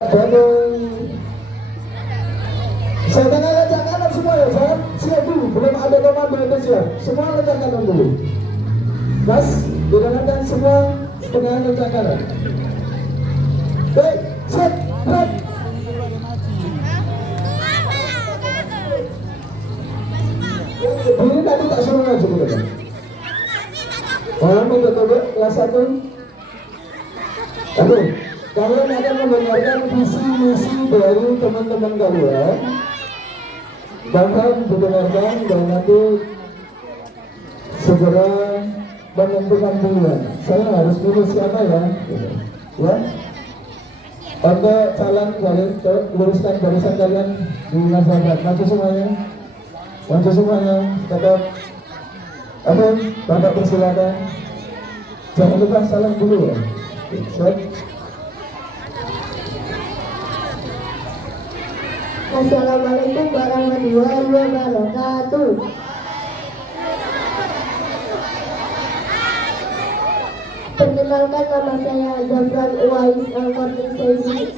Bandung. Saya tengah lencang kanan semua ya, jangan siap dulu, belum ada komando itu siap. Semua lencang kanan dulu. Mas, didengarkan semua setengah lencang kanan. Baik, set, red. Ini tadi tak suruh maju dulu kan? Orang betul kelas 1. Oke, kalian akan mendengarkan visi misi dari teman-teman kalian. Bahkan didengarkan dan nanti segera menentukan pilihan. Saya harus pilih siapa ya? Ya. Untuk calon kalian, luruskan barisan kalian di masyarakat. Maju semuanya. Maju semuanya. Tetap. Oke, Bapak persilakan. Jangan lupa salam dulu ya. Set. Assalamualaikum warahmatullahi wabarakatuh. Perkenalkan, nama saya Zafran Uwais Al-Qarni Saidi,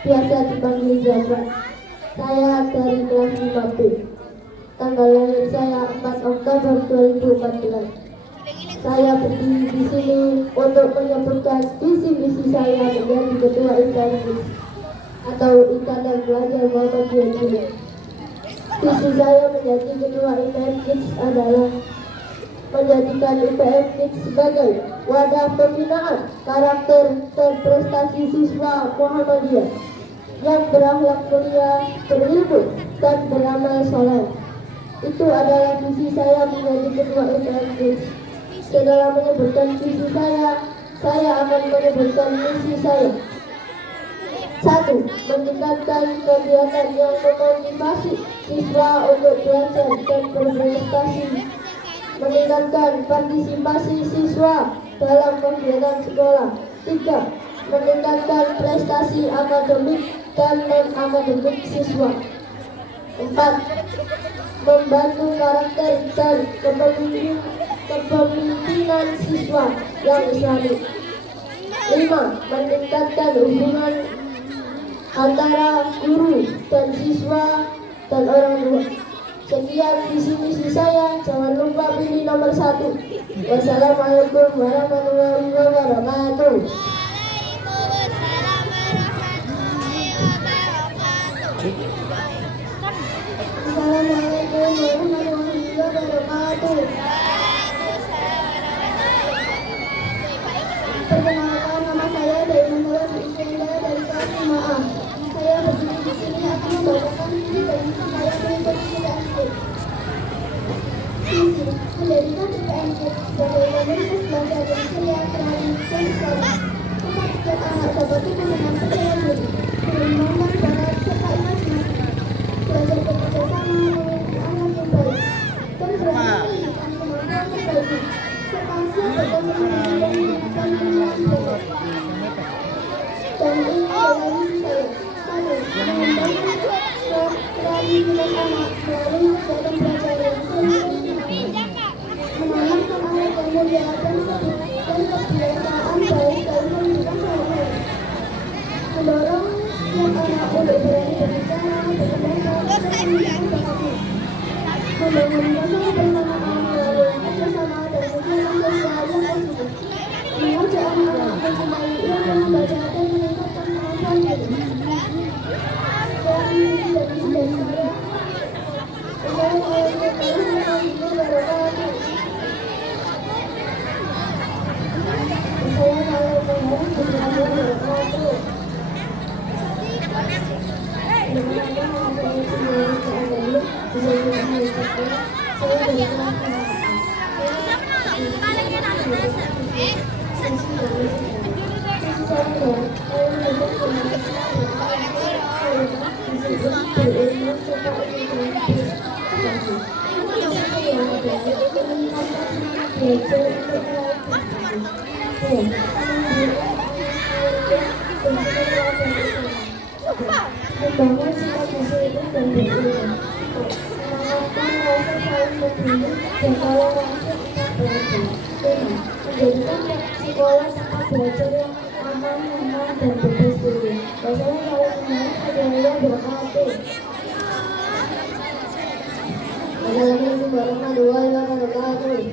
biasa dipanggil Zafran. Saya dari kelas 5B. Tanggal lahir saya 4 Oktober 2014. Saya berdiri di sini untuk menyebutkan visi-misi saya menjadi ketua IKN atau Ikatan Pelajar Muhammadiyah Jember. Visi saya menjadi ketua IPM Kids adalah menjadikan IPM Kids sebagai wadah pembinaan karakter dan prestasi siswa Muhammadiyah yang berakhlak mulia, berilmu, dan beramal soleh. Itu adalah visi saya menjadi ketua IPM Kids. Setelah menyebutkan visi saya akan menyebutkan misi saya. 1. Meningkatkan kegiatan yang memotivasi siswa untuk belajar dan berprestasi. Meningkatkan partisipasi siswa dalam kegiatan sekolah. 3. Meningkatkan prestasi akademik dan non-akademik siswa. 4. Membantu karakter dan kepemimpinan siswa yang islami. 5. Meningkatkan hubungan antara guru dan siswa dan orang tua. Sekian visi misi saya. Jangan lupa pilih nomor 1. Wassalamualaikum warahmatullahi wabarakatuh. Assalamualaikum warahmatullahi wabarakatuh. Perkenalkan, nama saya Dewi Nurul Iskandar dari kelas 5A. Saya berdiri di sini akan membacakan visi dan misi saya mengikuti IPM Kids. Visi menjadikan IPM Kids sebagai komunitas belajar yang ceria, kreatif, dan islami. Tempat setiap anak dapat tumbuh dengan percaya diri, berkembang bakat serta imajinasi, belajar bekerjasama, memiliki anak yang baik, dan berhasil menunjukkan kemampuan terbaiknya, serta siap berkomitmen dan menunjukkan pilihan baik. Dan ini adalah misi saya. 1. Mengembangkan kreativitas anak melalui kegiatan belajar yang seru, menanamkan anak yang mulia dan kebiasaan baik dalam pendidikan sehari-hari. Mendorong setiap anak untuk berani berbicara, berkembang, dan menunjukkan bakatnya. Membangun suasana persamaan melalui kerjasama dan kegiatan sosial yang positif. Mengajak anak-anak mencintai ilmu, membaca, dan meningkatkan kemampuan diri. Membangun sikap positif dan berilmu. Menanamkan rasa saling peduli dan toleransi antar belajar. 5. Menjadikan sekolah tempat belajar yang aman, nyaman, dan bebas diri. Wassalamualaikum Assalamualaikum warahmatullahi wabarakatuh.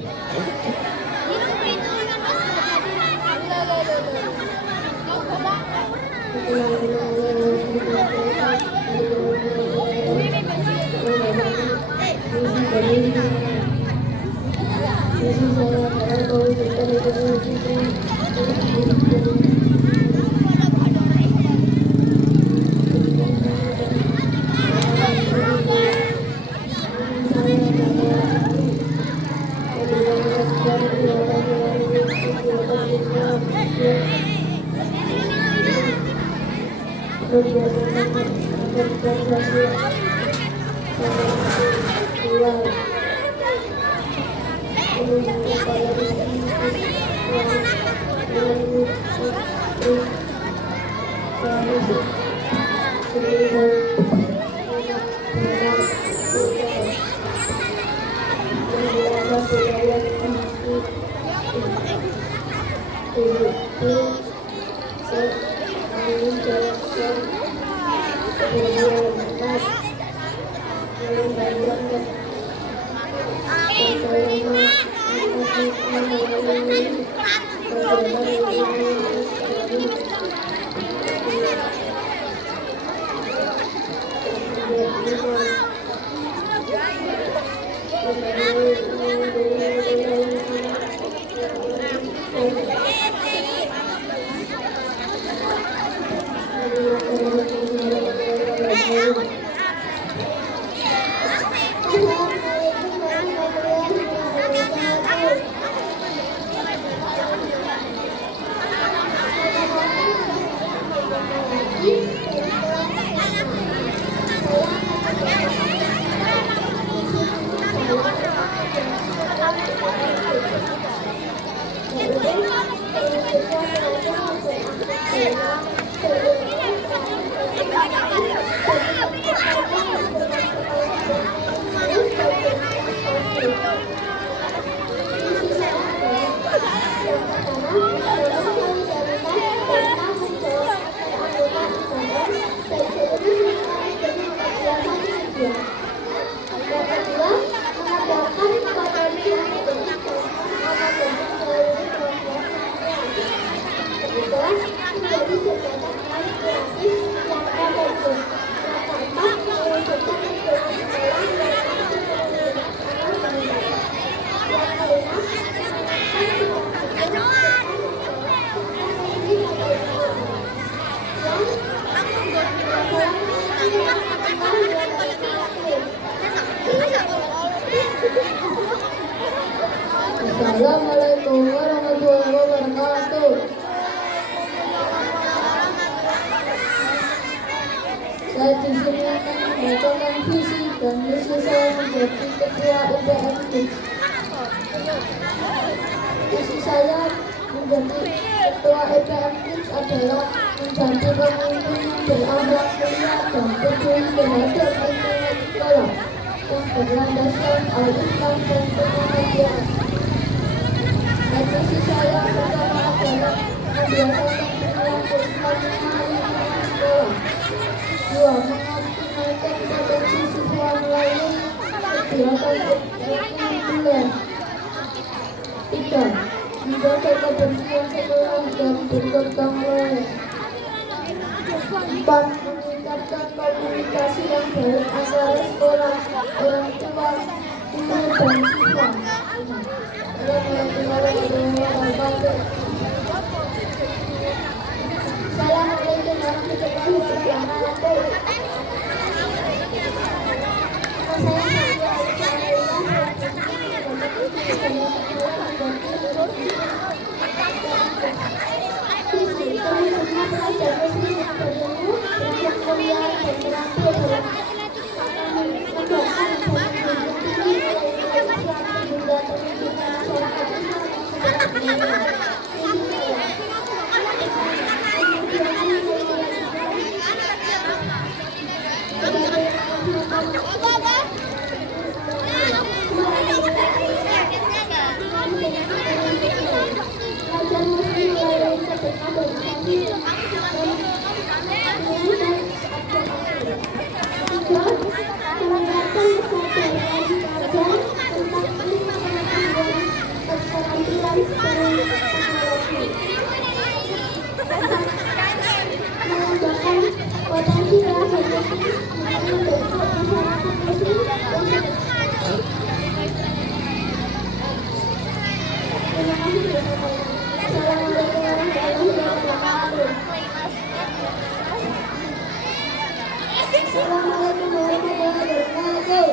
Assalamualaikum warahmatullahi wabarakatuh. Saya di sini akan membacakan visi dan misi saya menjadi ketua EPMD. Visi saya menjadi ketua EPMD adalah menjadi pemimpin yang berakhlak mulia dan peduli terhadap lingkungan sekolah yang berlandaskan al-Islam dan kemanusiaan. Dan misi saya pertama adalah membiasakan perilaku Islam lingkungan sekolah. 2. Mengoptimalkan potensi siswa melalui kegiatan ekstrakurikuler. 3. Menjaga kebersihan sekolah dan bergotong royong. 4. Meningkatkan komunikasi yang baik antara sekolah, orang tua, guru, dan siswa. Assalamualaikum warahmatullahi wabarakatuh. Potensi belajar musik membentuk masyarakat muslim yang terima kasih sudah menonton. Assalamualaikum warahmatullahi wabarakatuh. Assalamualaikum warahmatullahi wabarakatuh.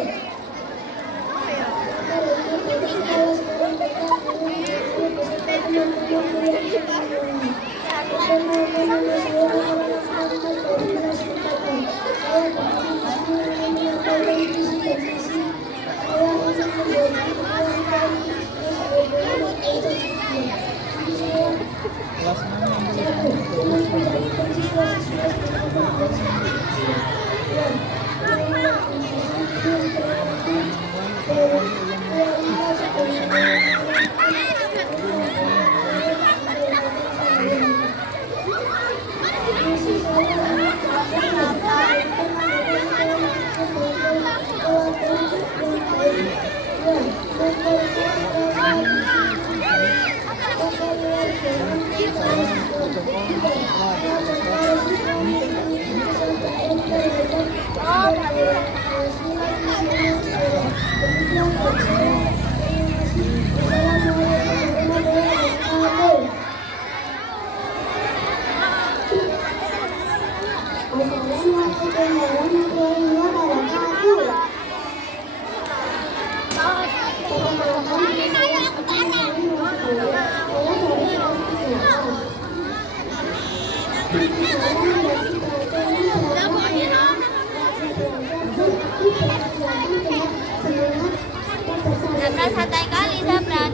Sabran santai kali, Sabran.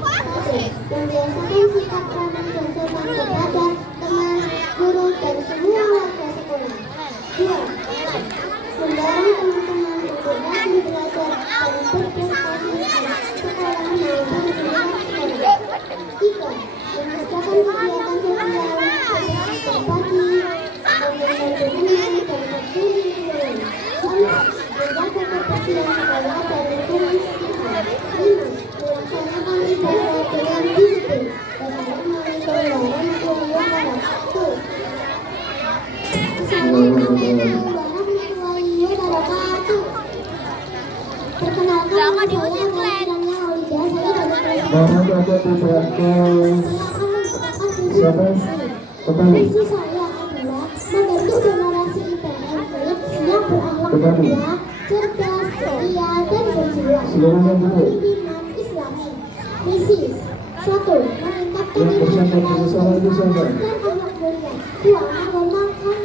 Membiasakan sikap ramah dan sopan kepada teman, guru, dan semua warga sekolah. 2. Mendorong teman-teman untuk rajin belajar dan berprestasi di sekolah maupun di luar sekolah. 3. Menciptakan kegiatan sosial seperti berbagi, membantu teman, dan berdiri di luar. 4. Menjaga kebersihan sekolah dan lingkungan sekitar. 5. Melaksanakan ibadah dengan disiplin. Wassalamualaikum warahmatullahi wabarakatuh. Assalamualaikum warahmatullahi wabarakatuh. Perkenalkan, Jangan saya diusir, Glenn. Maulida. Saya dari Mohon ada dibantu. Siapa? Kembali. Misi saya adalah membentuk generasi IPM siap berakhlak mulia, cerdas, ceria, dan berjiwa. Seluruh yang duduk. Pimpinan Islami. Misi 1. Meningkatkan Yang bersama nilai bersama itu saja. dan akhlak mulia. 2. Mengembangkan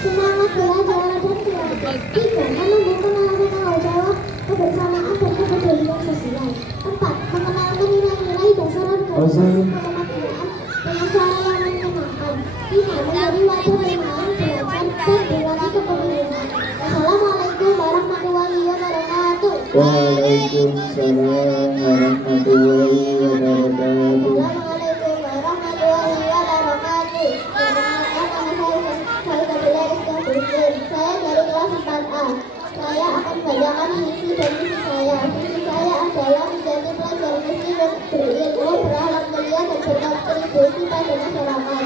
semangat belajar dan kreatif. 3. Menumbuhkan rasa tanggung jawab, kebersamaan, dan kepedulian sosial. 4. Mengenalkan nilai-nilai dasar organisasi kemanusiaan dengan cara yang menyenangkan. 5. Menjadi wadah bermain, belajar, dan berbagi kepemimpinan. Wassalamualaikum warahmatullahi wabarakatuh. Waalaikumsalam warahmatullahi wabarakatuh. Assalamualaikum warahmatullahi wabarakatuh. Perkenalkan, nama saya Fadila Rizka Hussein. Saya dari kelas 4A. Saya akan membacakan misi dan misi saya. Misi saya adalah menjadi pelajar muslim yang berilmu, berakhlak mulia, dan berkontribusi pada masyarakat.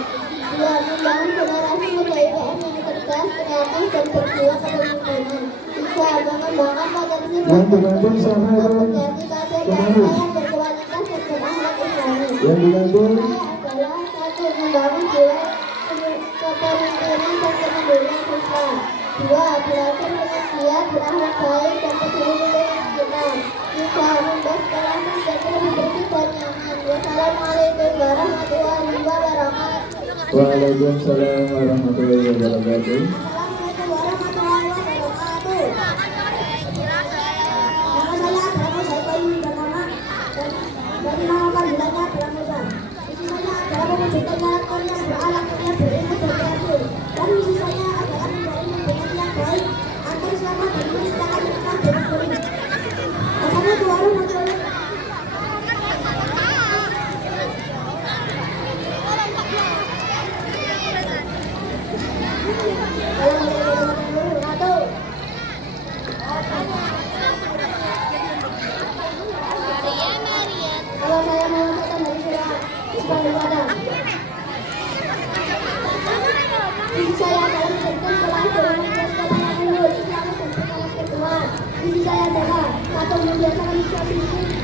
2. Membangun generasi muda IPM yang cerdas, kreatif, dan berjiwa kepemimpinan. 3. Mengembangkan potensi Yang digantung sama yang menjadi kader bangsa yang berkualitas dan berakhlak islami. yang digantung. Saya adalah 1. Membangun jiwa kepemimpinan dan kemandirian siswa. 2. Belajar dengan giat, berakhlak baik, dan peduli lingkungan sekitar. 3. Membuat sekolah menjadi lebih bersih dan nyaman. Wassalamualaikum warahmatullahi wabarakatuh. Waalaikumsalam warahmatullahi wabarakatuh. Assalamualaikum warahmatullahi wabarakatuh. Nama saya Pramu Saiful Pratama dari nama panggilannya Pramusa. Misi saya adalah mewujudkan karakter yang berakhlak mulia, berilmu, dan kreatif. Dan misi saya adalah menjalin hubungan yang baik agar selamat dan menciptakan nikmat dan berikut. Assalamualaikum warahmatullahi wabarakatuh. Kalau saya mau kata dari surah Ismail Wadam. Misi saya adalah membiasakan siswa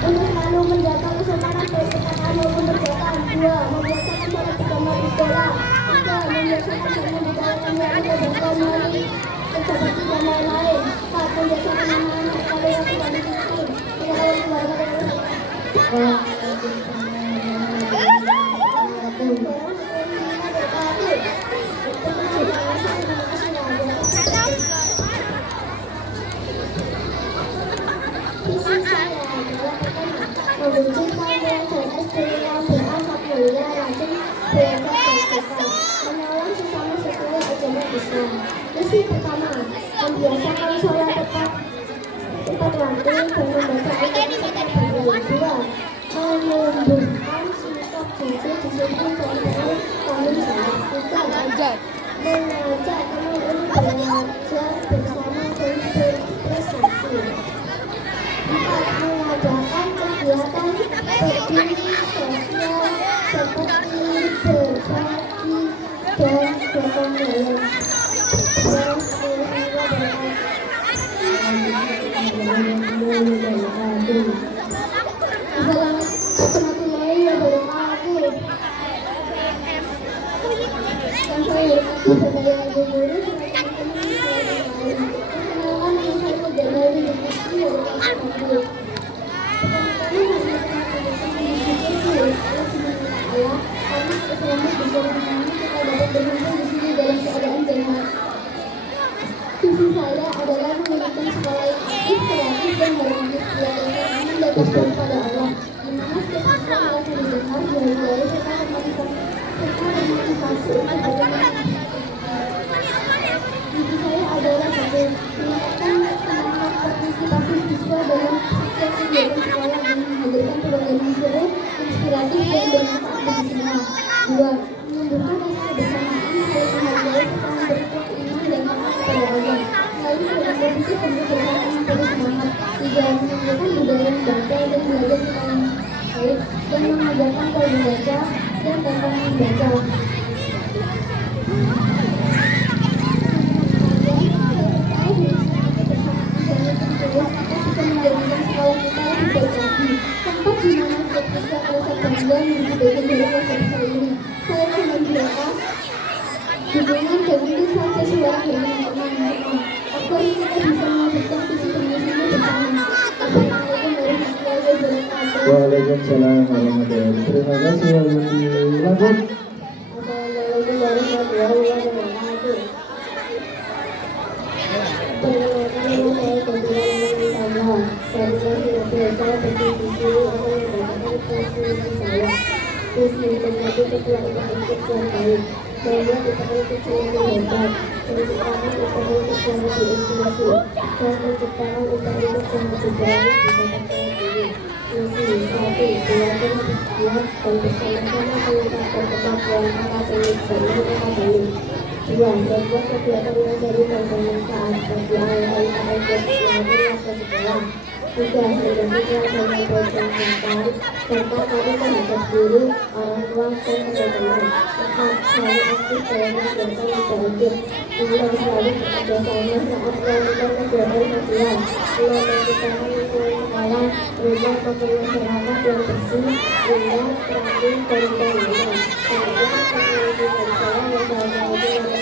untuk selalu menjaga kesopanan baik perkataan maupun perbuatan. 2. Membiasakan sholat berjamaah di sekolah. 3. Membiasakan dengan budaya yang ada berkomunikasi seperti dan lain-lain. 4. Membiasakan anak-anak selalu yang tidak disiplin. Misi pertama, membiasakan sholat tepat waktu dan membaca Al-Quran setiap hari. 2. Menumbuhkan sikap jujur, disiplin, dan tanggung jawab. 3. Mengajak teman-teman belajar bersama dan berprestasi. 4. Mengadakan kegiatan berdiri sosial seperti berbagi dan gotong royong. Visi saya adalah mendirikan sekolah yang aktif, kreatif, dan bermanfaat mendatangkan kepada Allah, di mana setiap siswa merasa didengar, dihargai, serta termotivasi untuk belajar. Visi saya adalah satu, meningkatkan semangat partisipasi siswa dalam setiap kegiatan sekolah dan menghadirkan program yang seru, inspiratif, dan bermanfaat bagi semua. 2. Menumbuhkan rasa kebersamaan, saling menghargai, serta memberikan keimanan dan taat kepada Allah. Melalui program positif untuk bersama yang penuh semangat. 3. Menumbuhkan budaya membaca dan belajar dengan baik dan mengajarkan pola membaca dan tantangan membaca. Tempat di mana kita bisa merasa bangga menjadi bagian dari bangsa ini. Saya ingin berdoa, dukungan dan tentu saja suara dengan teman-teman agar kita bisa mewujudkan visi dan misi bersama. Assalamualaikum warahmatullahi wabarakatuh. Waalaikumsalam warahmatullahi wabarakatuh. Terima kasih. Lanjut. Assalamualaikum warahmatullahi wabarakatuh. Perkenalkan nama saya Fatimah Nurul. Saya sudah biasa berkontribusi akan membacakan visi saya. Visi menjadi ketua ikut yang baik, bahwa kita kecil yang hebat, menciptakan usaha yang lebih inklusif, dan menciptakan usaha yang lebih baik di dalam diri. Misi 1. Belajar bersedia dan bersama-sama meningkatkan kemampuan akademik dan non-akademik. 2. Membuat kegiatan yang baru dan bermanfaat bagi anak-anak yang masa sekolah. 3. Menjadi pelajaran program yang serta kami terhadap guru, orang tua, dan teman-teman. 4. Selalu aktif dalam kegiatan yang terwujud. 5. Selalu bekerjasama saat melakukan kegiatan sosial. 6. Menciptakan lingkungan sekolah, rumah, maupun masyarakat yang bersih, indah, terampil, dan berguna. Kemudian teknologi dan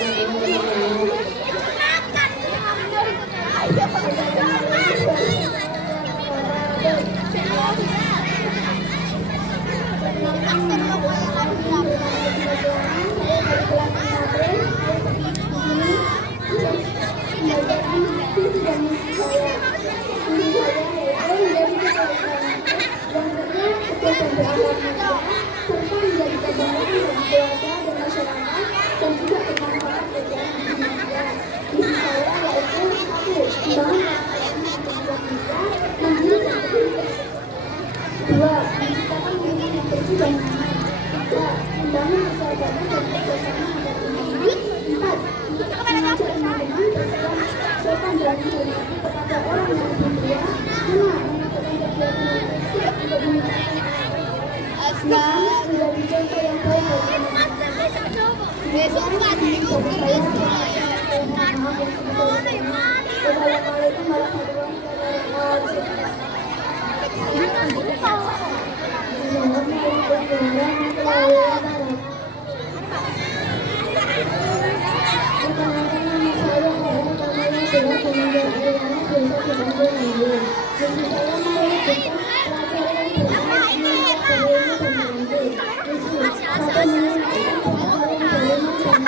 sekolah yang bahagia Assalamualaikum warahmatullahi wabarakatuh. Rabu Minggu. Misi saya mewujudkan pelajaran yang bermanfaat meningkat berilmu dan berhasil. Misi satu meningkatkan pelajaran berilmu dan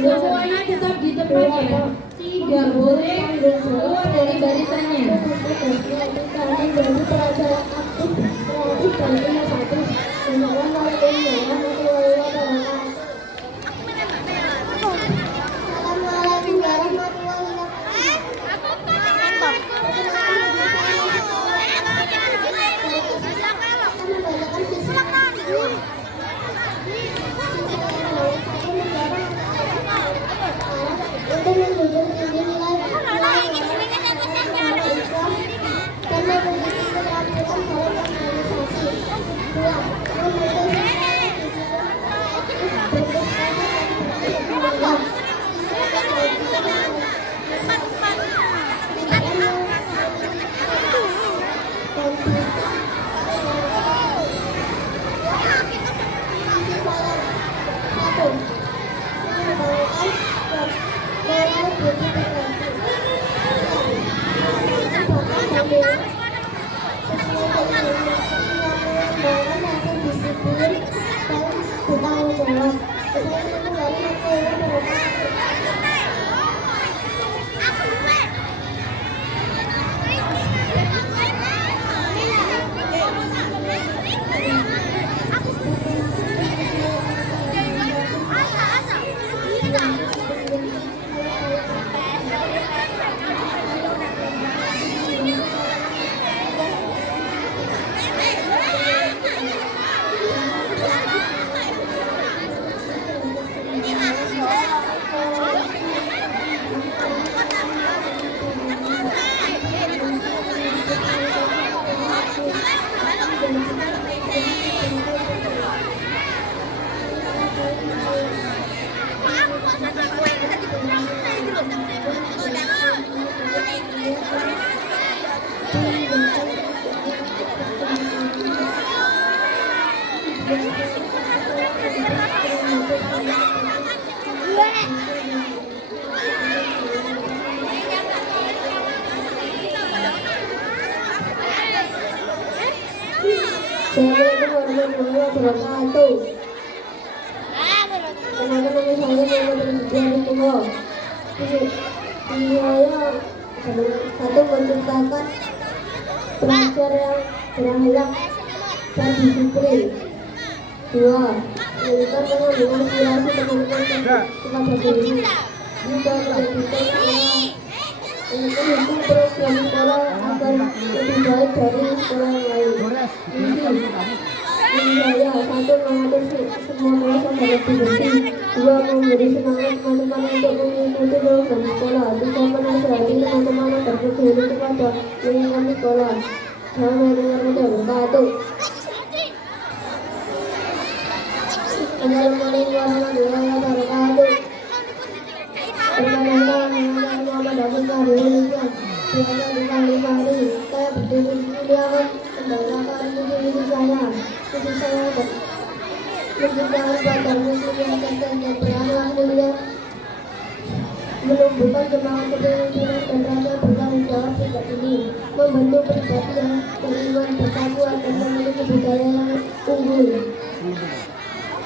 Semuanya tetap di tempat ya. Tidak boleh keluar dari barisannya. kami menjadi pelajaran aktif, kreatif dan inovatif. Assalamualaikum warahmatullahi wabarakatuh. Assalamualaikum warahmatullahi wabarakatuh. Membacakan visi untuk menjunjung tinggi nilai dan memiliki keterampilan dalam organisasi. 1. Menciptakan belajar yang berakhlak dan disiplin. 2. Memberikan pengambilan inspirasi teman-teman kepada diri. 3. Mendukung program sekolah agar lebih baik dari sekolah yang lain. Saya 1. Mengatur semua kelas agar lebih bersih. 2. Memberi semangat teman-teman untuk mengikuti program sekolah. 3. Menasihati teman-teman agar berguru kepada lingkungan sekolah. Assalamualaikum warahmatullahi wabarakatuh. Perkenalkan, nama saya Muhammad David Fahriulizam. Biasa dipanggil Fahri. Saya berdiri di sini akan membanggakan misi saya. Misi saya menciptakan pelajar muslim yang cerdas dan berakhlak mulia, menumbuhkan semangat kepemimpinan dan rasa bertanggung jawab sejak dini, membantu pribadi yang beriman, bertakwa dan memiliki budaya yang unggul.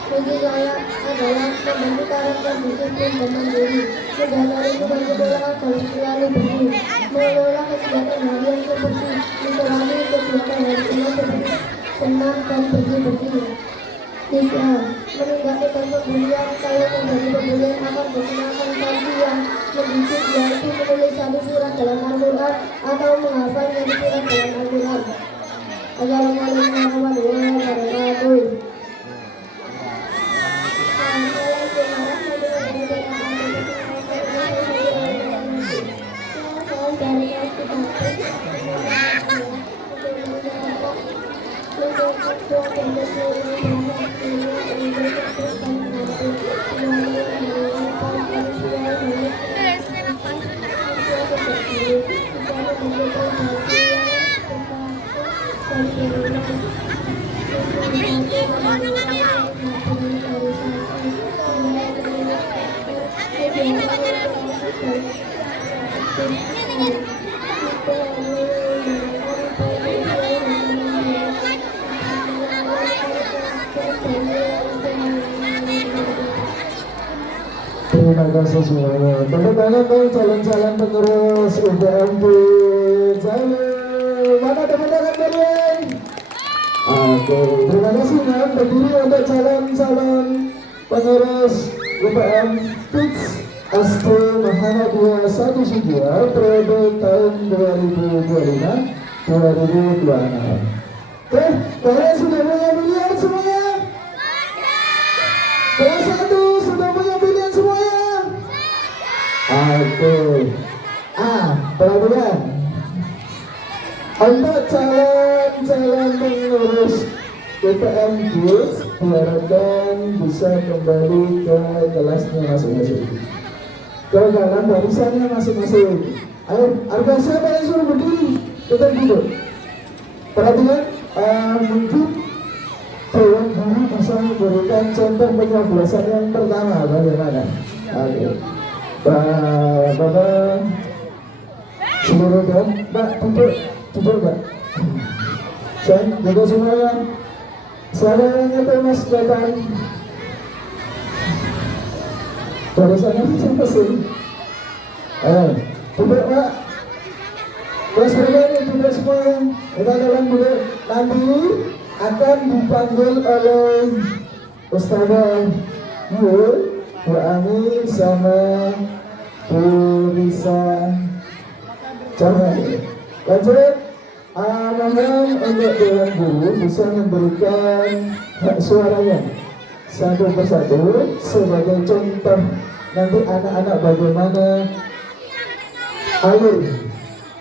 Misi saya adalah membantu karakter disiplin dan mandiri, mendasari lingkungan sekolah agar selalu bersih, mengelola kegiatan harian seperti mengurangi kegiatan harian seperti senam dan bersih-bersih. 3. Meningkatkan pembelian. Kalau menjadi pembelian akan menggunakan sanksi yang mendidik, yaitu menulis satu surat dalam Al-Quran atau menghafal satu surat dalam Al-Quran. Assalamualaikum warahmatullahi wabarakatuh. Terima kasih semuanya. Tepuk tangan dong calon-calon pengurus UPMP Jalur. Mana tepuk tangan kalian? Oke, terima kasih Nam. Berdiri untuk calon-calon pengurus UPM PITS Astro Muhammadiyah 1 Sugiya periode tahun 2025-2026. Oke, kalian sudah punya pilihan semuanya? Kelas 1 sudah punya pilihan semuanya? Oke. Perhatikan. Untuk calon-calon pengurus UPM PITS diharapkan bisa kembali ke kelasnya masing-masing. Ke dalam barisannya masing-masing. Ayo, harga siapa yang suruh berdiri? Tetap duduk. Perhatikan, mungkin Dewan Guru bisa memberikan contoh penyoblosan yang pertama bagaimana? Oke. Bapak seluruh dan Mbak duduk Mbak. Saya duduk semuanya. Siapa yang itu Mas datang? Barisannya siapa sih? Ayo, duduk Mbak. Terus berani duduk semuanya. Kita jalan dulu. Nanti akan dipanggil oleh Ustazah Yul, Bu Ami sama Bu Risa. Coba lanjut. Mohon untuk Dewan Guru bisa memberikan hak suaranya satu persatu sebagai contoh nanti anak-anak bagaimana alur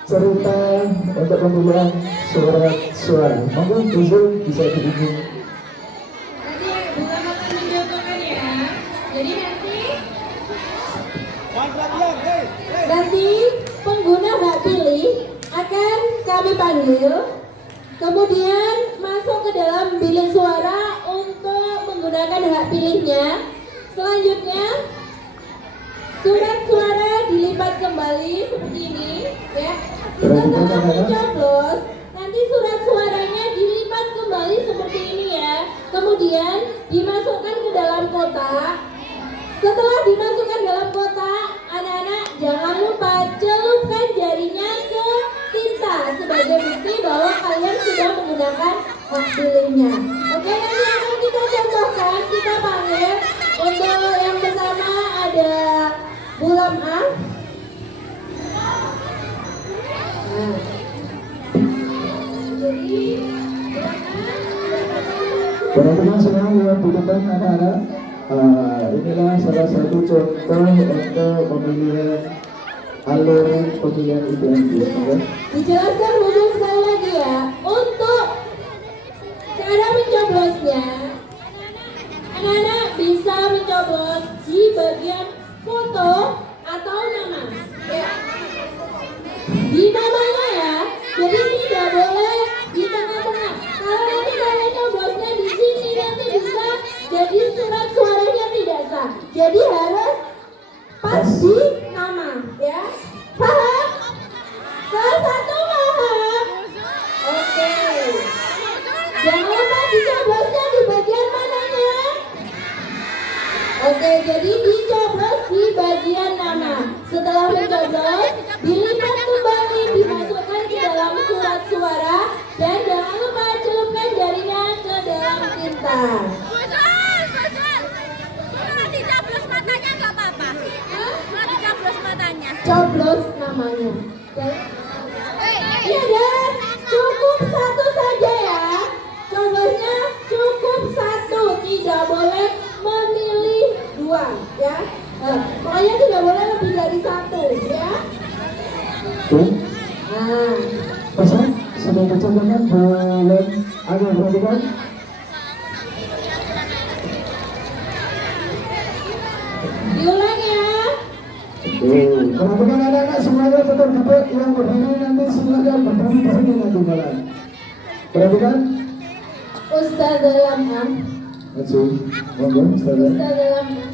cerita untuk pemilihan surat suara. Monggo izin bisa diizin. Nanti bukan akan mencontohkan ya. Jadi nanti pengguna hak pilih akan kami panggil, kemudian masuk ke dalam bilik suara untuk menggunakan hak pilihnya. Selanjutnya surat suara dilipat kembali seperti ini ya. Setelah mencoblos, nanti surat suaranya dilipat kembali seperti ini ya. Kemudian dimasukkan ke dalam kotak. Setelah dimasukkan dalam kotak, anak-anak jangan lupa celupkan jarinya ke tinta sebagai bukti bahwa kalian sudah menggunakan hak pilihnya. Oke, nanti akan kita contohkan, kita panggil. Untuk yang pertama ada Bulam A. Nah. Jadi Teman-teman semua yang di depan anak-anak, inilah salah satu contoh untuk pemilihan alur pemilihan UPM PITS. dijelaskan dulu sekali lagi ya. Untuk cara mencoblosnya, anak-anak bisa mencoblos di bagian foto atau nama ya. Di namanya ya, jadi tidak boleh di tengah-tengah. Kalau nanti kalian coblosnya di sini nanti bisa jadi surat suaranya tidak sah. Jadi harus pas di nama ya. Paham? Kelas 1 paham? Oke. Jangan lupa dicoblosnya di bagian mananya. Oke, jadi dicoblos di bagian nama. Setelah mencoblos, dilipat kembali, dimasukkan ke dalam surat suara, dan jangan lupa celupkan jarinya ke dalam tinta. Kalau dicoblos matanya nggak apa-apa. Kalau dicoblos matanya. Coblos namanya. Iya dan cukup satu saja ya. Coblosnya cukup satu, tidak boleh memilih dua ya. Pokoknya tidak boleh lebih dari satu ya. Oke. Nah, Pesan sudah dicontohkan bulan ada perhatikan. diulang ya. Perhatikan anak-anak semuanya tetap duduk, yang berdiri nanti silakan berdiri di sini nanti malam. Perhatikan. Ustazah Lamha. Maju, monggo Ustazah. Ustazah Lamha.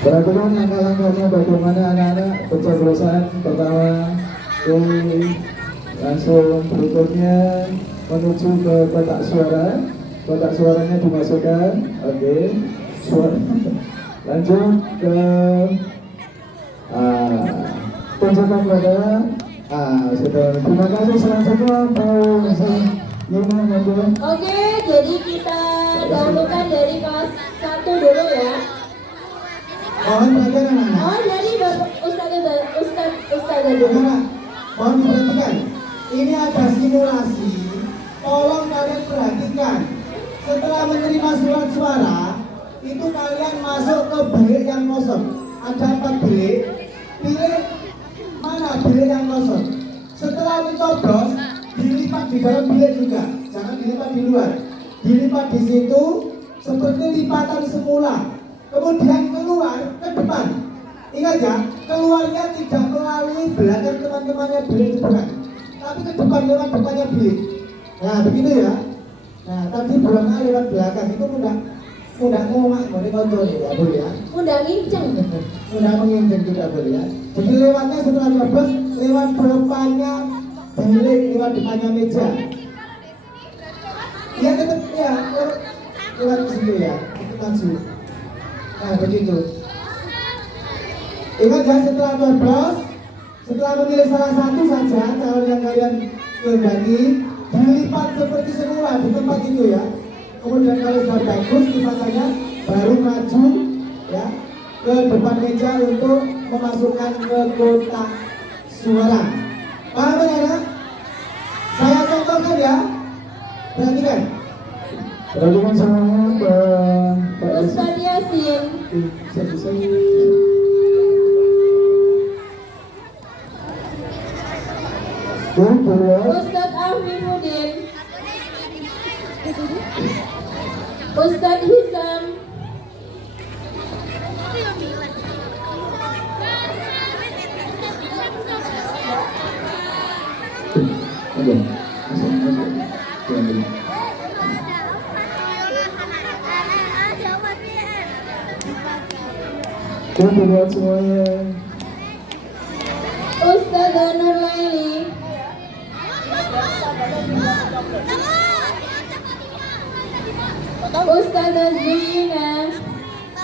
Perhatikan langkah-langkahnya bagaimana anak-anak pencoblosan pertama. Langsung berikutnya menuju ke kotak suara. Kotak suaranya dimasukkan. Oke. Suara. Lanjut ke tunjukkan pada sudah. Terima kasih selanjutnya Oke, jadi kita dahulukan dari kelas 1 dulu ya. Mohon perhatian anak-anak. Oh, jadi Ustazah dulu. Anak-anak, mohon diperhatikan. Ini ada simulasi. Tolong kalian perhatikan. Setelah menerima surat suara, itu kalian masuk ke bilik yang kosong. Ada 4 bilik. Pilih mana bilik yang kosong. Setelah mencoblos, dilipat di dalam bilik juga. Jangan dilipat di luar. Dilipat di situ seperti lipatan semula. Kemudian keluar ke depan. Ingat ya, keluarnya tidak melalui belakang teman-temannya bilik itu bukan, tapi ke depan lewat depannya bilik. Nah begitu ya. Nah tadi buangnya lewat belakang itu mudah ngomak, boleh kontrol ya, boleh ya. Udah nginceng. Mudah menginjek tidak boleh ya. Jadi lewatnya setelah nyoblos lewat depannya bilik, lewat depannya meja. Ya tetap ya lewat ke situ ya, itu maju. Nah begitu. Ingat ya, setelah nyoblos, setelah memilih salah satu saja calon yang kalian kehendaki, dilipat seperti semula di tempat itu ya. Kemudian kalau sudah bagus lipatannya, baru maju ya ke depan meja untuk memasukkan ke kotak suara. Paham ya? Saya contohkan ya. Perhatikan. Perhatikan semuanya Pak Ustaz Yasin. Ustaz Afifuddin. Ustaz Hisam. Buat semuanya. Ustazah Nurlaili. Ustazah Zina.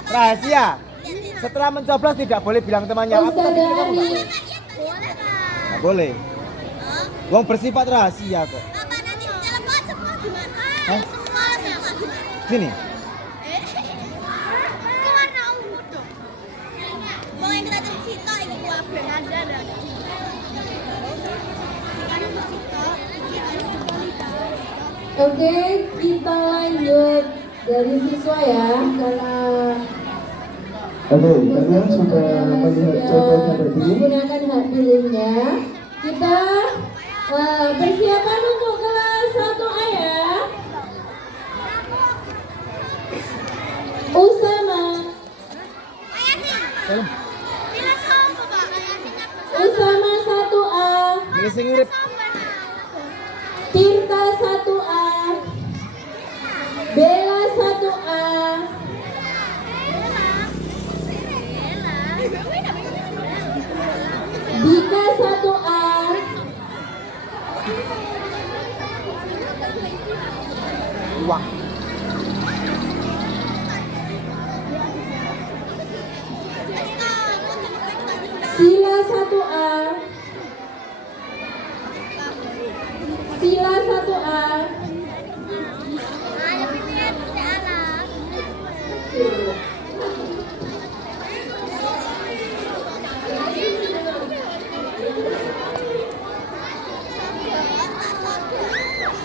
Rahasia. Setelah mencoblos tidak boleh bilang temannya. Aku tadi Ustazah bilang Ani. nggak boleh. Wong bersifat rahasia kok. Apa nanti telepon semua gimana? Hah? Semua gimana? Sini. Itu warna ungu dong. Mau yang kita cerita ini wabe aja dah. Oke, kita lanjut dari siswa ya, karena Oke, kalian sudah melihat contohnya tadi. menggunakan hak pilihnya. Kita persiapan untuk kelas 1A ya. Usama. Pilih sama Pak. Usama 1A. Milih sing urip. Tirta 1A. Bella 1A. Dika 1A. Wah. Sila 1A. Sila 1A. Ayo pilih si anak.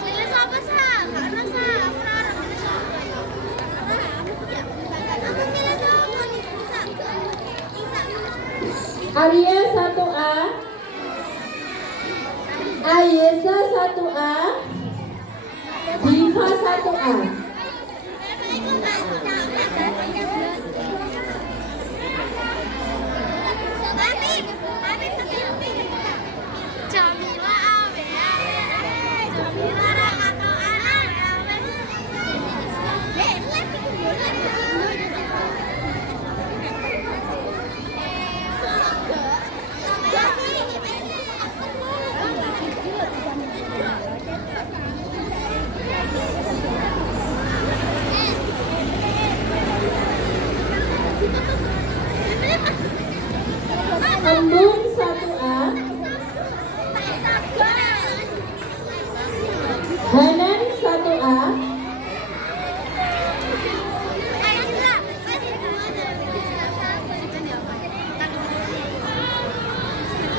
Pilih siapa sah? Karena sah, aku harap pilih siapa. Aku pilih siapa nih? Bisa. Arya 1A. Ayesa 1A. Diva 1A.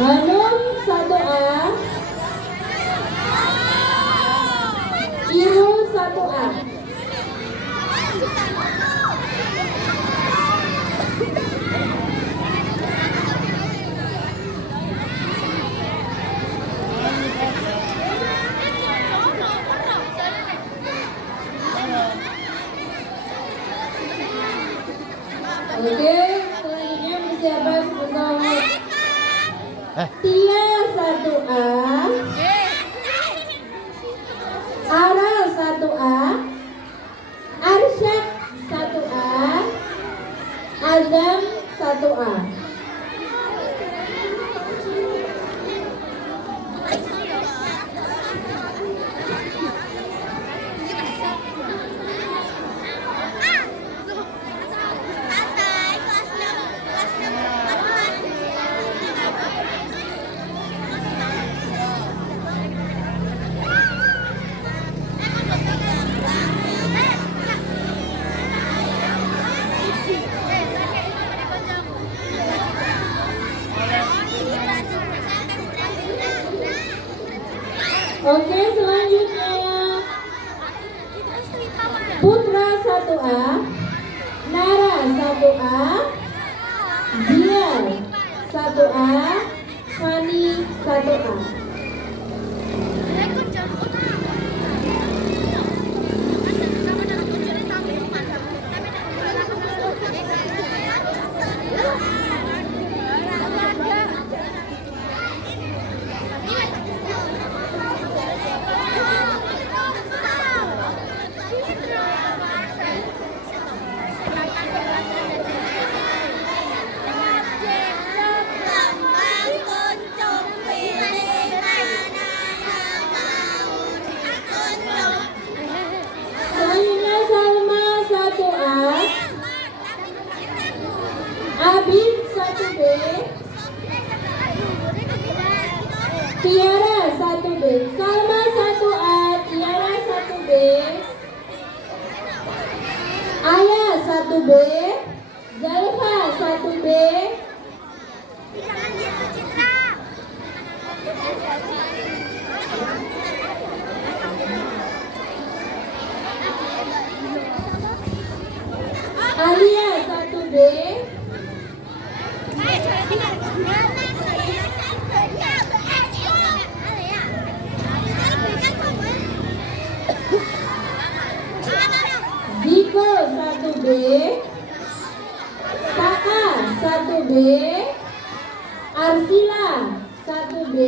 Hanum 1A, Irul 1A. Oke, selanjutnya persiapan untuk Tia 1A, Aral 1A, Arsyad 1A, Azam 1A. Oke, selanjutnya Putra 1A, Nara 1A, Zial 1A, Fani 1A. Selanjutnya Salma 1A, Abid 1B, Tiara 1B. Salma 1A, Tiara 1B, Ayah 1B, Zalfa 1B, Alia 1B, Ziko 1B, Saka 1B, Arsila 1B,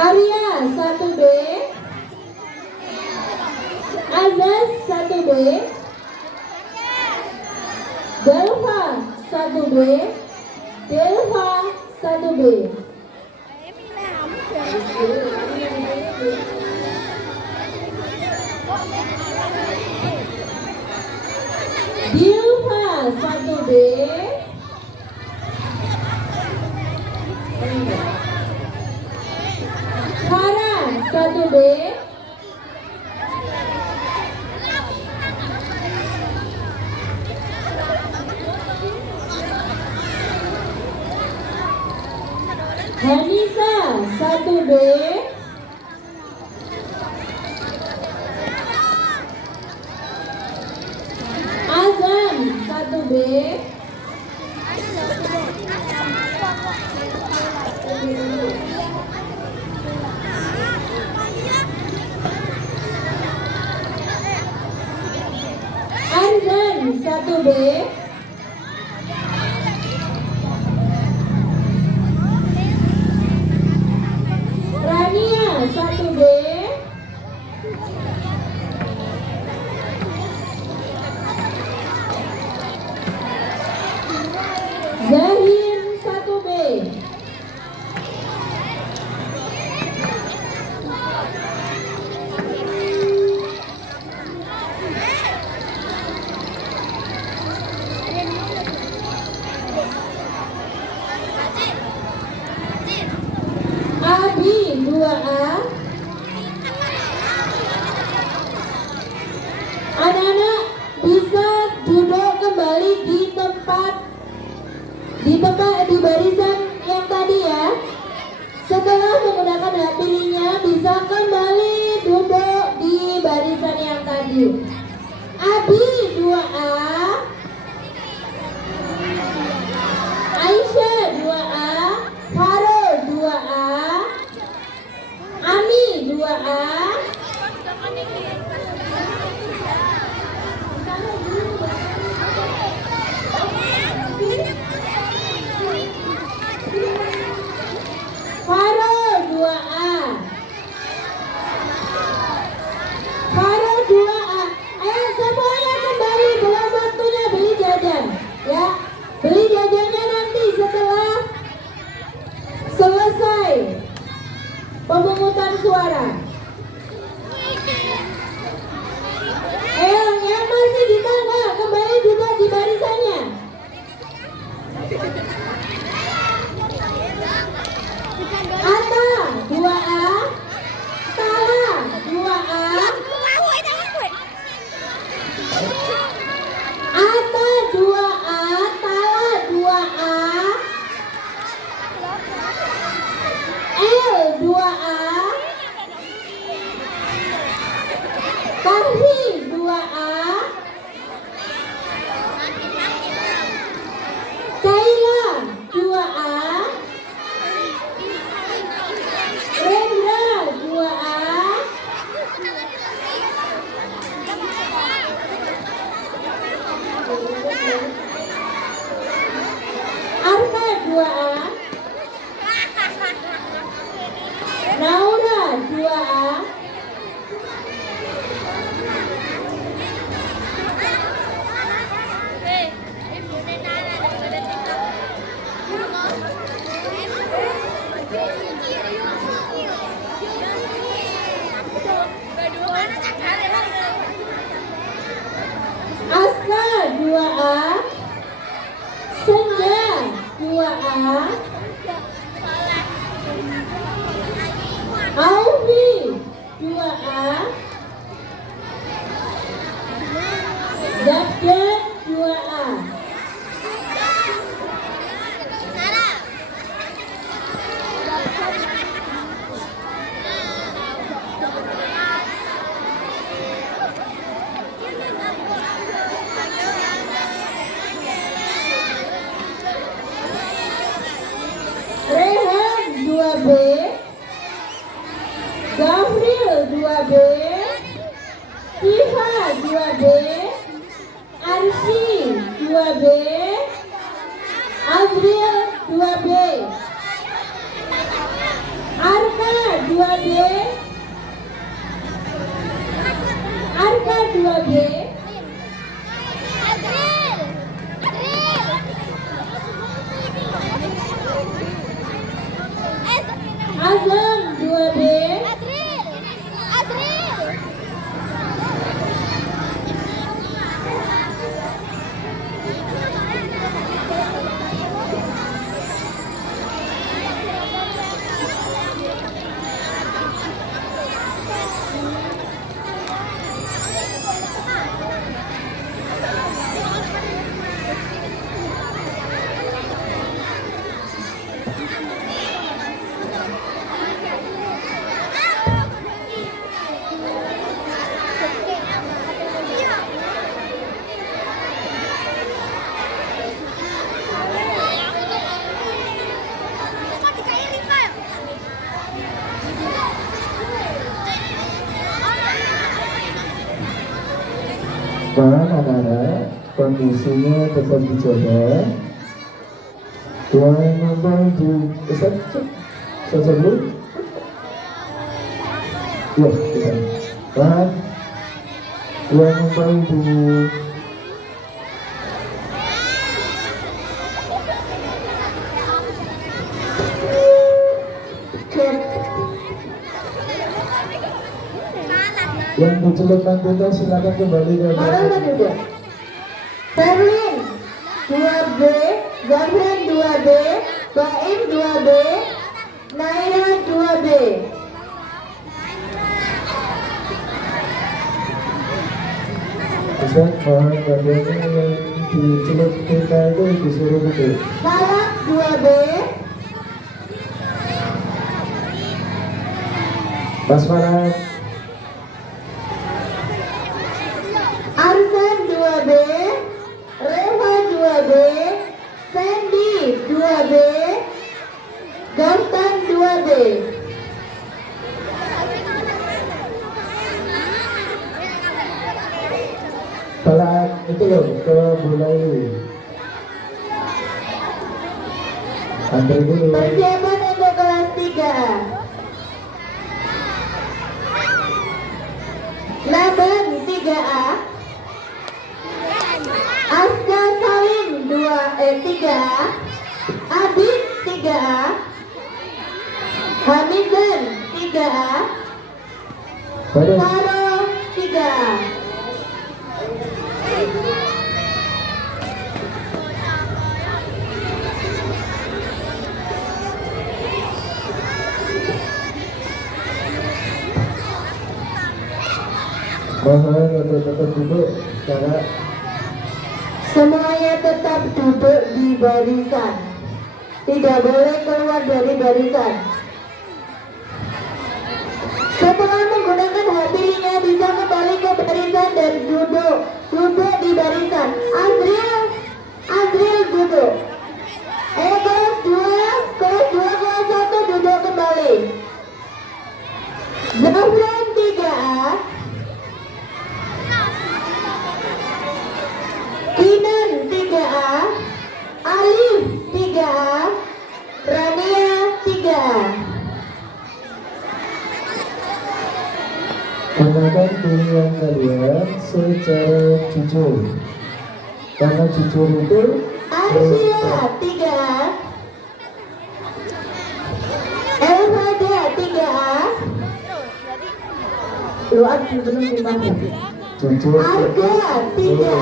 Arya 1B, Azaz 1B, Delva 1B, Delva 1B. Dilva 1B, Farah 1B, Hanisa 1B, Azam 1B, Arzan 1B, Rania 1B, Zahir 1B, Kaila 2A, Rendra 2A, Arka 2A, Naura 2A, Aska 2A, Senja 2A, Aufi 2A, Zabdan 2A. Rehan 2B, Gavril 2B, Siva 2B, Arsi 2B, Azril 2B, Arka 2B, Arka 2B, Azam 2B, Mohon anak-anak kondisinya tetap dijaga. Yang nonton di Ustaz dulu. Ya, bisa. Dan yang nonton di yang dicelupkan kita silakan kembali ke Mana duduk? Perlin 2B, Zamran 2B, Baim 2B, Naira 2B. Ustaz, mohon bagiannya yang dicelup kita itu disuruh duduk. Salak 2B, Basmaran, Arsan 2B, Reva 2B, Sandy 2B, Gautam 2B. salah itu loh ke mulai antri dulu. Persiapan untuk kelas 3. Laban 3A, Aska Salim 3A, Abid 3A, Hamizan 3A, Baru Faro 3A. mohon untuk tetap duduk karena Semuanya tetap duduk di barisan. Tidak boleh keluar dari barisan. Setelah menggunakan hak pilihnya bisa kembali ke barisan dan duduk di barisan. Azril menggunakan pilihan kalian secara jujur. Karena jujur itu Arsia 3A, Elvada 3A, lu aku belum dibangun. jujur Arga 3A,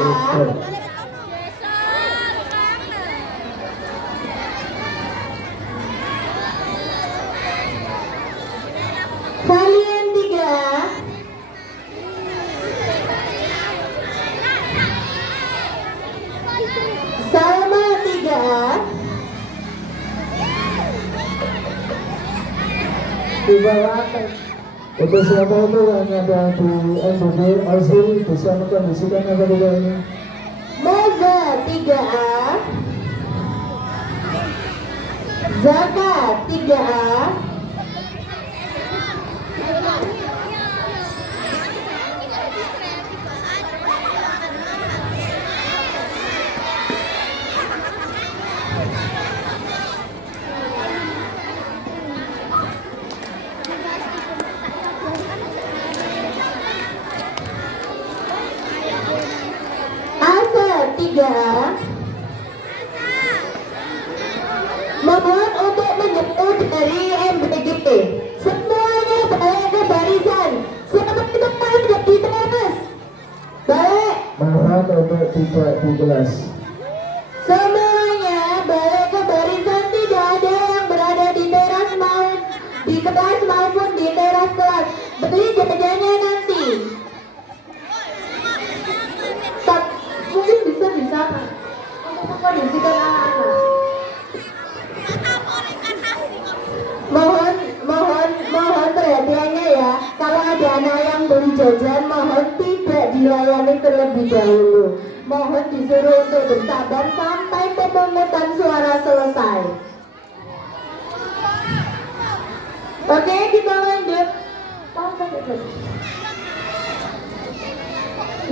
Kalian 3A, Salma 3A, di bawah. Untuk siapa itu yang ada di NBD Aussie bisa mengkondisikan apa tidak ini? Moza 3A, Zaka 3A, Asa 3A. Memohon untuk menyebut dari MBGT. Semuanya balik ke barisan. Selamat depan di teras. Balik. Mohon untuk tidak di kelas. Semuanya balik ke barisan. Tidak ada yang berada di teras di kelas maupun di teras kelas. Beli jajannya nanti. Tak, mungkin bisa untuk mengkondisikan anak-anak. Mohon perhatiannya ya. Kalau ada anak yang beli jajan, mohon tidak dilayani terlebih dahulu. Mohon disuruh untuk bersabar sampai pemungutan suara selesai. Oke, kita lanjut.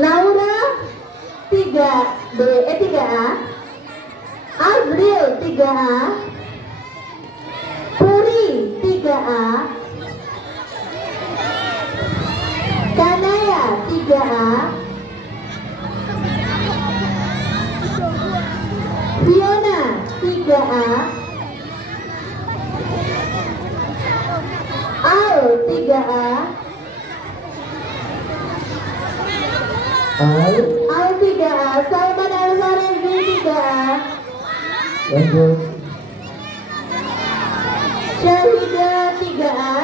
Naura 3A, Azril 3A, Puri 3A, Kanaya 3A, Fiona 3A, Al 3A, Al 3A, Salman Al-Farizi 3A, Lanjut. Syahida 3A,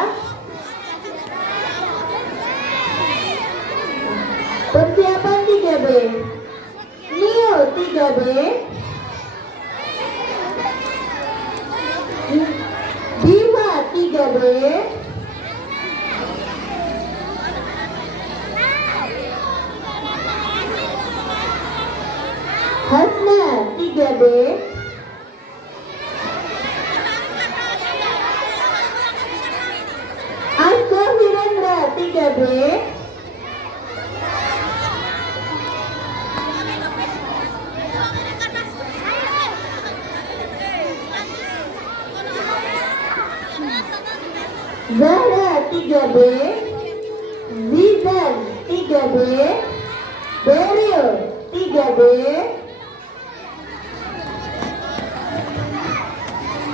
persiapan 3B, Nio 3B, Diva 3B, Hasna 3B, Aska Virendra 3B, Zahra 3B, Zizan 3B, Beryl 3B,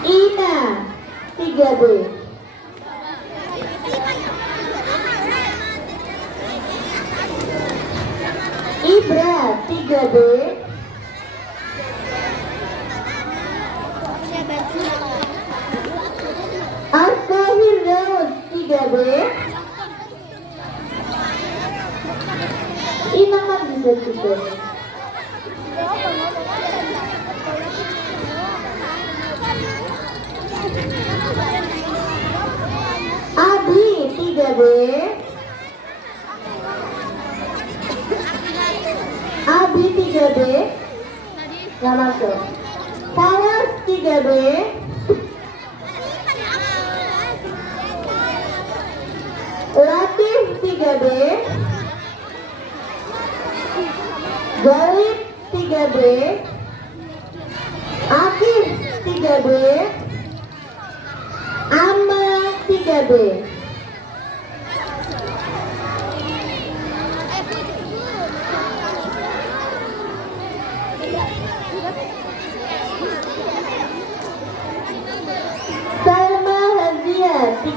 Ina 3B, Ibra 3B, Aska Firdaus 3B, Ina kan bisa juga. Abi 3B, Abi 3B, nggak masuk. Tawas 3B, Latif 3B, Galib 3B, Akif 3B, Amma 3B,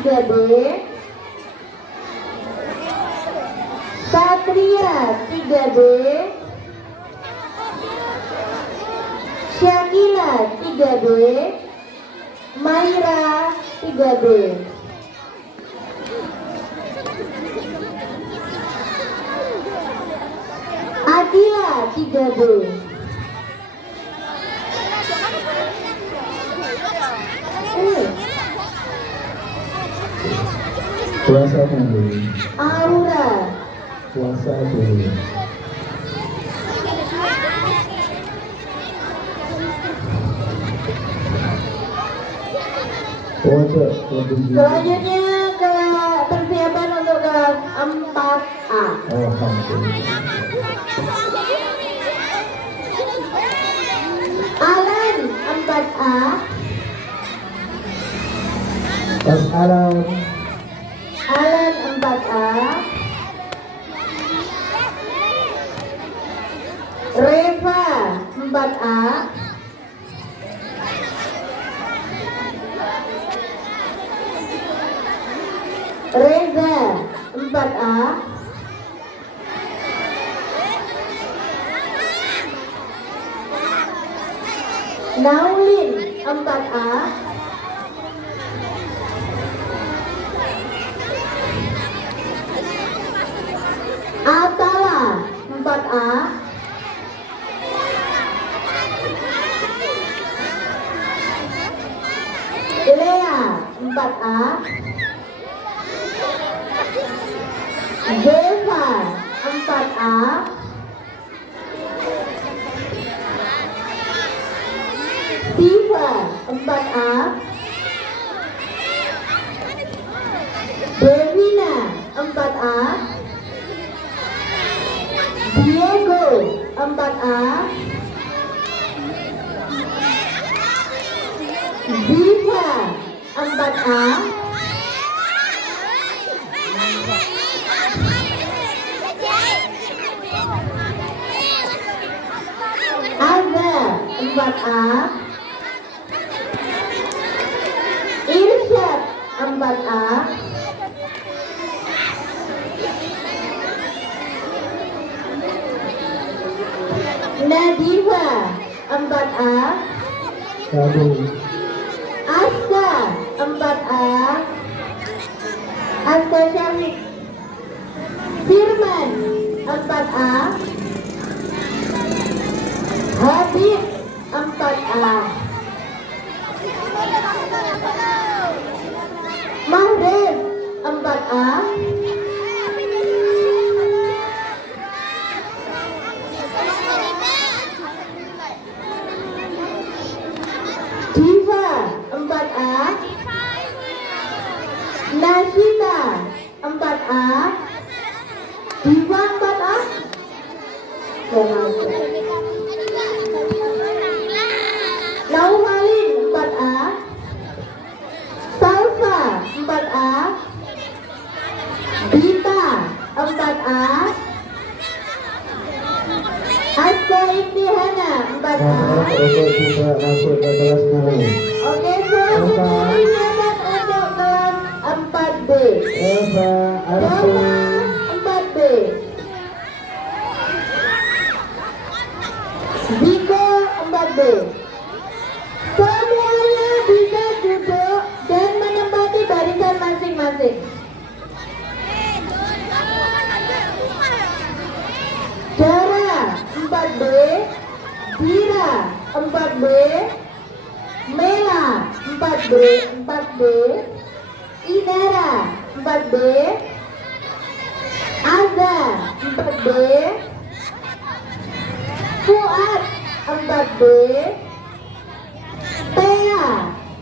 3B. Satria 3B. Syakila 3B. Maira 3B. Adila 3B. Puasa dulu. Aura. Puasa dulu. Puasa lebih. Selanjutnya ke persiapan untuk kelas 4A. Alhamdulillah. Alan 4A. Pas alam. Alan 4A. Reva 4A. Reza 4A. Naulin 4A. Atala 4A. Lea 4A. Deva 4A. Siva 4A. Devina 4A. Diego 4A. Diva 4A. Azza 4A. Irsyad 4A. Nadifa 4A. Satu. Aska 4A. Aska Syamik. Firman 4A. Habib 4A. Mahrez 4A. Diva 4A. Nasita 4A. Diva 4A. Naumalin 4A. Salsa 4A. Dita 4A. Aska Imtihana 4A. Untuk juga masuk ke kelas dulu. Oke, selanjutnya untuk kelas 4B. Eva, Arfi. Bapak 4B. Diko 4B. Semuanya bisa duduk dan menempati barisan masing-masing. Dara 4B. Dira 4B. Mela 4B. Idara 4B. Azza 4B. Fuad 4B. Tea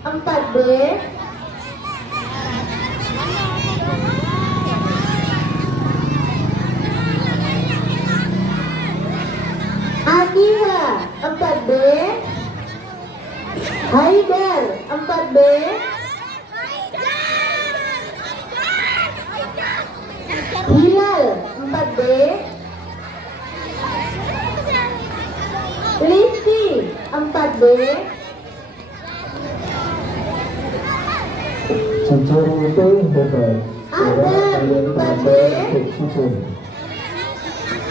4B. Akira 4B. Haidar 4B. Hilal 4B. Listi 4B. Jujur itu hebat. Adam, Kalian 4B. belajar untuk jujur.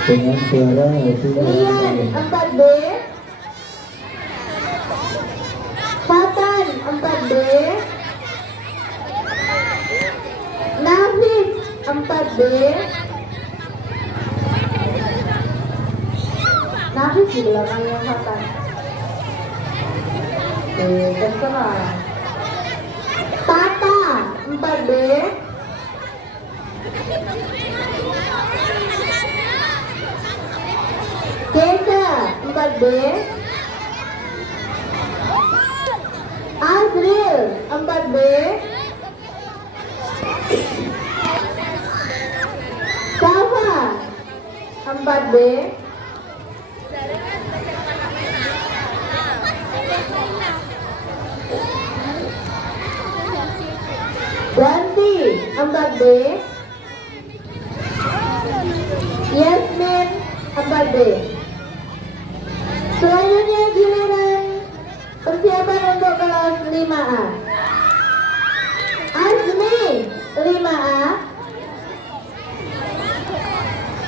Dengan suara hati yang Rian, dalam. 4B. Fatan, 4B. Nafis, 4B. Nafis di belakangnya Fatan. Terserah. Tata, 4B. Keka, 4B. Azril, 4B. Safa, 4B. Ganti, 4B. Yasmin, 4B. Selanjutnya giliran persiapan untuk kelas 5A. Azmi, 5A.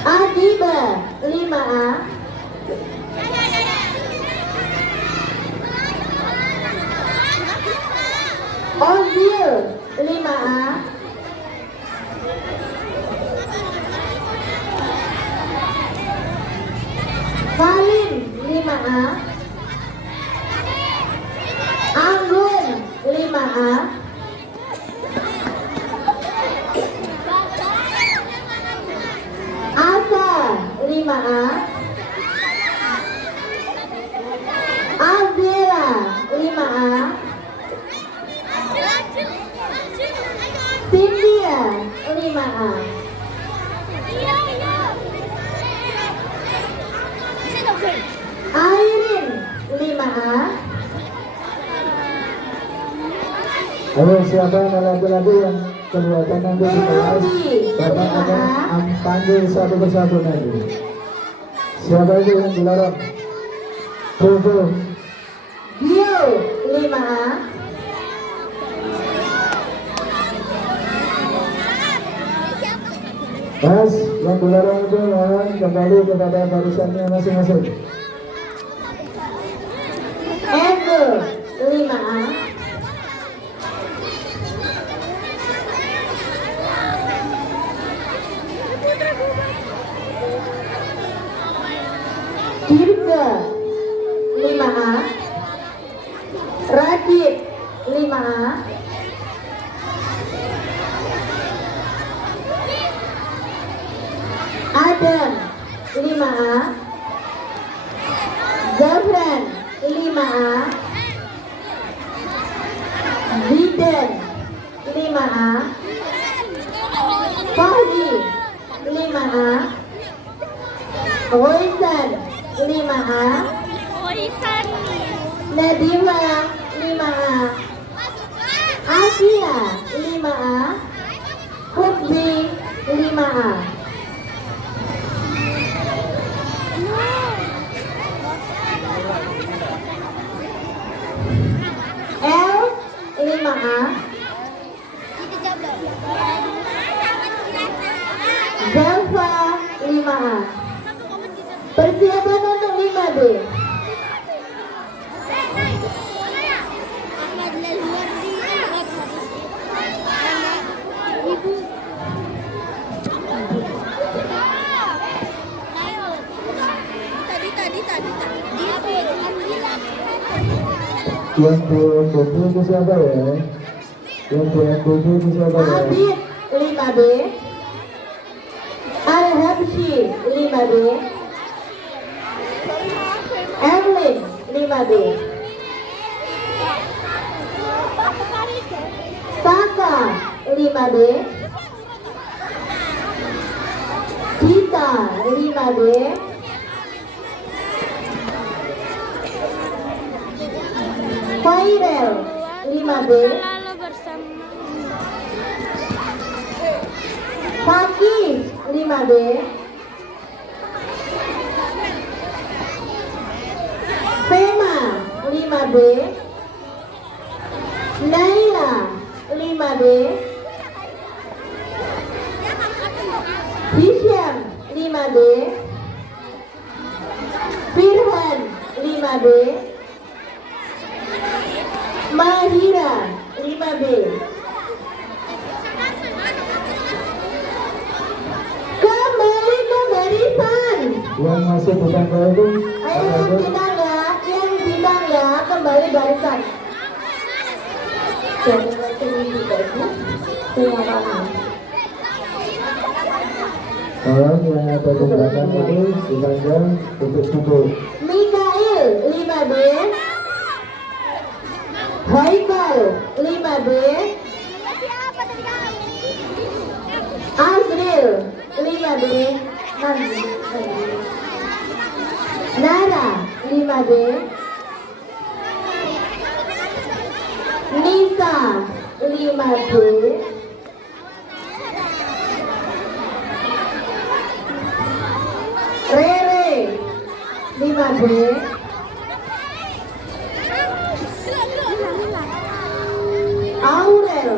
Adiba, 5A. Ozil, 5A. Salim, 5A. Anggun, 5A. Asa, 5A. Azira, 5A. Cynthia, 5A. Airin, 5A. Ayo siapa lagi-lagi yang kelihatan nanti di kelas, Bapak akan panggil satu persatu nanti. Siapa itu yang dilarang? Bobo. Gio, 5A. Mas, yang dilarang itu mohon kembali kepada barisannya masing-masing. Ego, 5A. Dirga, 5A. Radit, 5A. Adam, 5A. Zafran, 5A. Zidan, 5A. Fahdi, 5A. Roysan, 5A. Nadima, 5A. Asia, 5A. Hubbi, 5A. L, 5A. Zalfa, 5A. Persiapan untuk 5B. Yang BNPB itu siapa ya? Yang BNPB itu siapa ya? Abid, 5B. Al-Habsyi, 5B. Evelyn, 5B. Saka, 5B. Kita, 5B. Fairel, 5B. Fakih, 5B. Fema, 5B. Naila, 5 5B. Hisham 5B. Firhan 5B. Mahira 5B. Kembali ke barisan. Yang masih bukan itu. Ayo yang bintang ya, kembali barisan. Jangan baca ini bagus. Terima kasih. Tolong yang ada di belakang itu dipanggil untuk duduk. Mikail 5B. Haikal 5B. Azril 5B. Nara 5B. Nisa 5B. Rere 5B. Aurel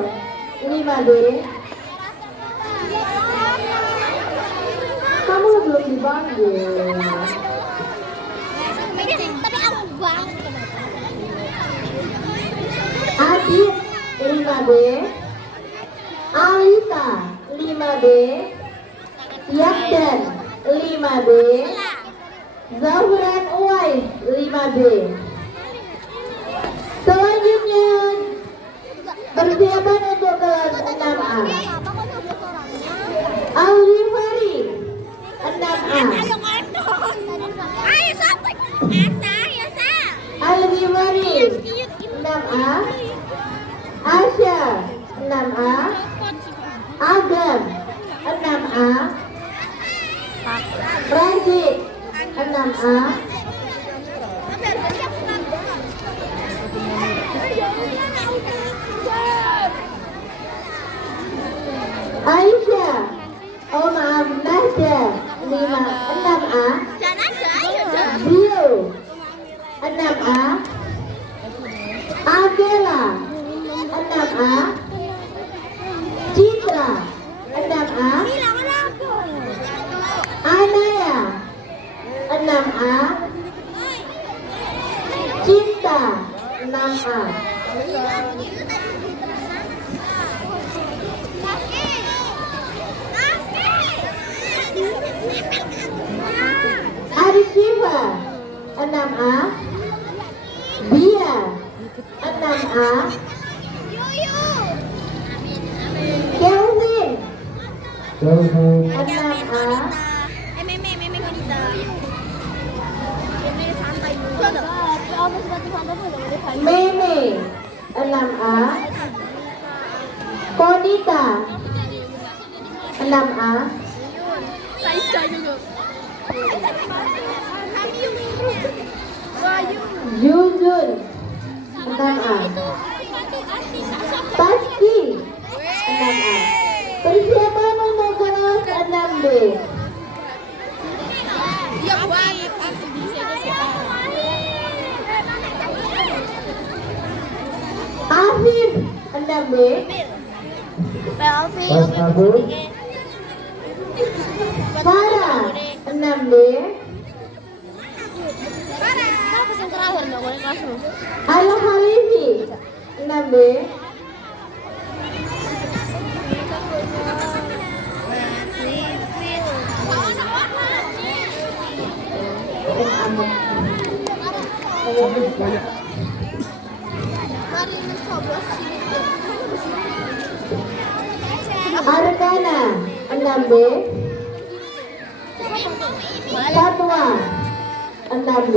5B. Kamu belum dipanggil. Tapi aku banget. Adit 5B. Alita 5B. Yakdan 5B. Zahran Uwais 5B. Selanjutnya persiapan untuk kelas 6A. Alwi Fari 6A. Ayo sampai. Asa, ya sa. Alwi Fari 6A. Asya 6A. Agam 6A. Rajit 6A. Aisyah, oh maaf, Nahja 6A. Bio 6A. Agela 6A. Citra 6A. Anaya 6A. Cinta 6A. Arishiva 6A. Bia 6A. Kelvin 6A. Meme wanita. Meme santai dulu. Meme 6A. Konita 6A. Yuzun 6A. Pasti 6A. Persiapan untuk kelas 6B. Iya banget. Afif 6B. Pas aku Farah 6B. Al Khalifi 6B. Arkana 6B. Fatwa 6B.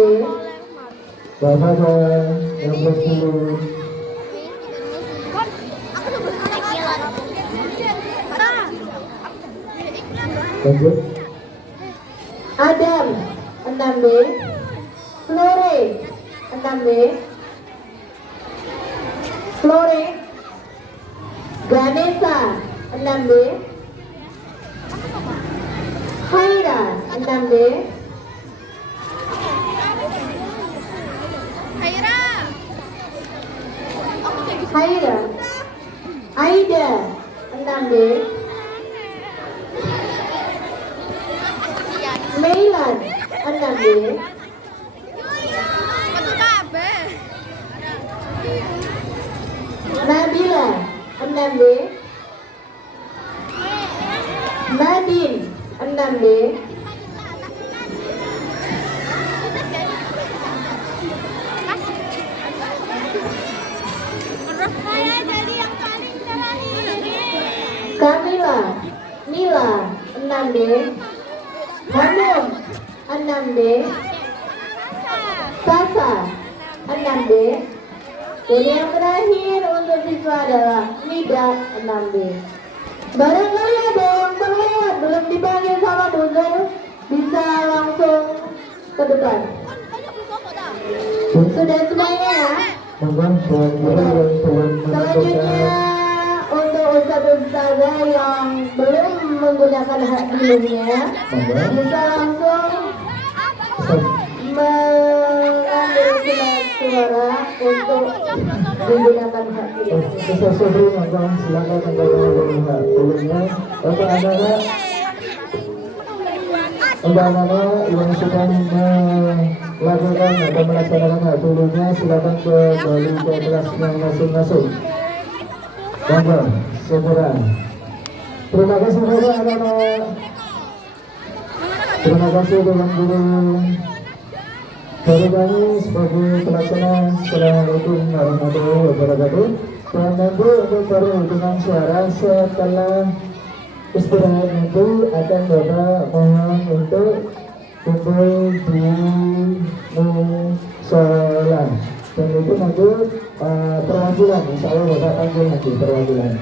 Bapak yang bersuluh. Lanjut. Adam 6B. Flore 6B. Flore. Ganesha 6B. Khaira 6B. Khaira. Aida 6B, Meilan 6B, Nabila 6B, Nadine 6B, Menurut saya jadi yang paling terakhir. Kamila Nila 6B, Hanum 6B, Sasa 6B, dan yang terakhir untuk siswa adalah Nida 6B. Barangkali ada yang terlewat belum dipanggil sama Bu Zul, bisa langsung ke depan. Sudah semuanya ya? Monggo tuan guru yang belum Selanjutnya menentukan untuk ustazah yang belum menggunakan hak pilihnya bisa langsung mengambil surat suara untuk menggunakan hak pilihnya. Bisa sebelum monggo silakan menggunakan pilihnya. Bapak anak-anak yang sudah melakukan atau melaksanakan hak pilihnya silakan kembali ke kelasnya masing-masing. Monggo, segera. Terima kasih banyak anak-anak. Terima kasih Tuan Guru. Dari kami sebagai pelaksana, Assalamualaikum warahmatullahi wabarakatuh. Dan nanti untuk perhitungan suara setelah istirahat itu akan Bapak mohon untuk kumpul di musola. Dan itu nanti perwakilan, insya Allah Bapak panggil nanti perwakilan.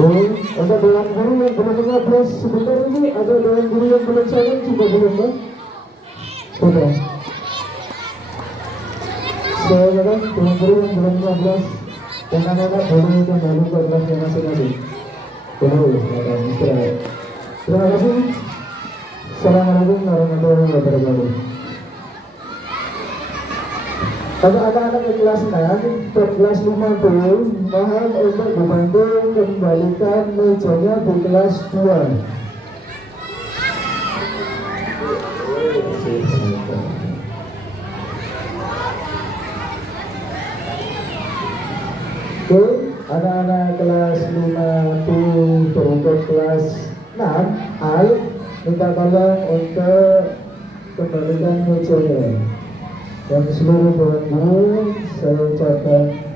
Ada Dewan Guru yang belum mengapresiasi sebentar ini, ada Dewan Guru yang belum saling juga belum Pak? Sudah. Saya kan Dewan Guru yang belum mengapresiasi dan anak-anak boleh kembali ke kelasnya masing-masing. Boleh, ada istirahat. Terima kasih. Assalamualaikum warahmatullahi wabarakatuh. Untuk anak-anak di kelas 6 dan kelas 50, mohon untuk dibantu kembalikan mejanya di kelas 2. Oke, anak-anak kelas 50 berikut kelas 6, ayo minta tolong untuk kembalikan mejanya. Dan seluruh Dewan Guru saya ucapkan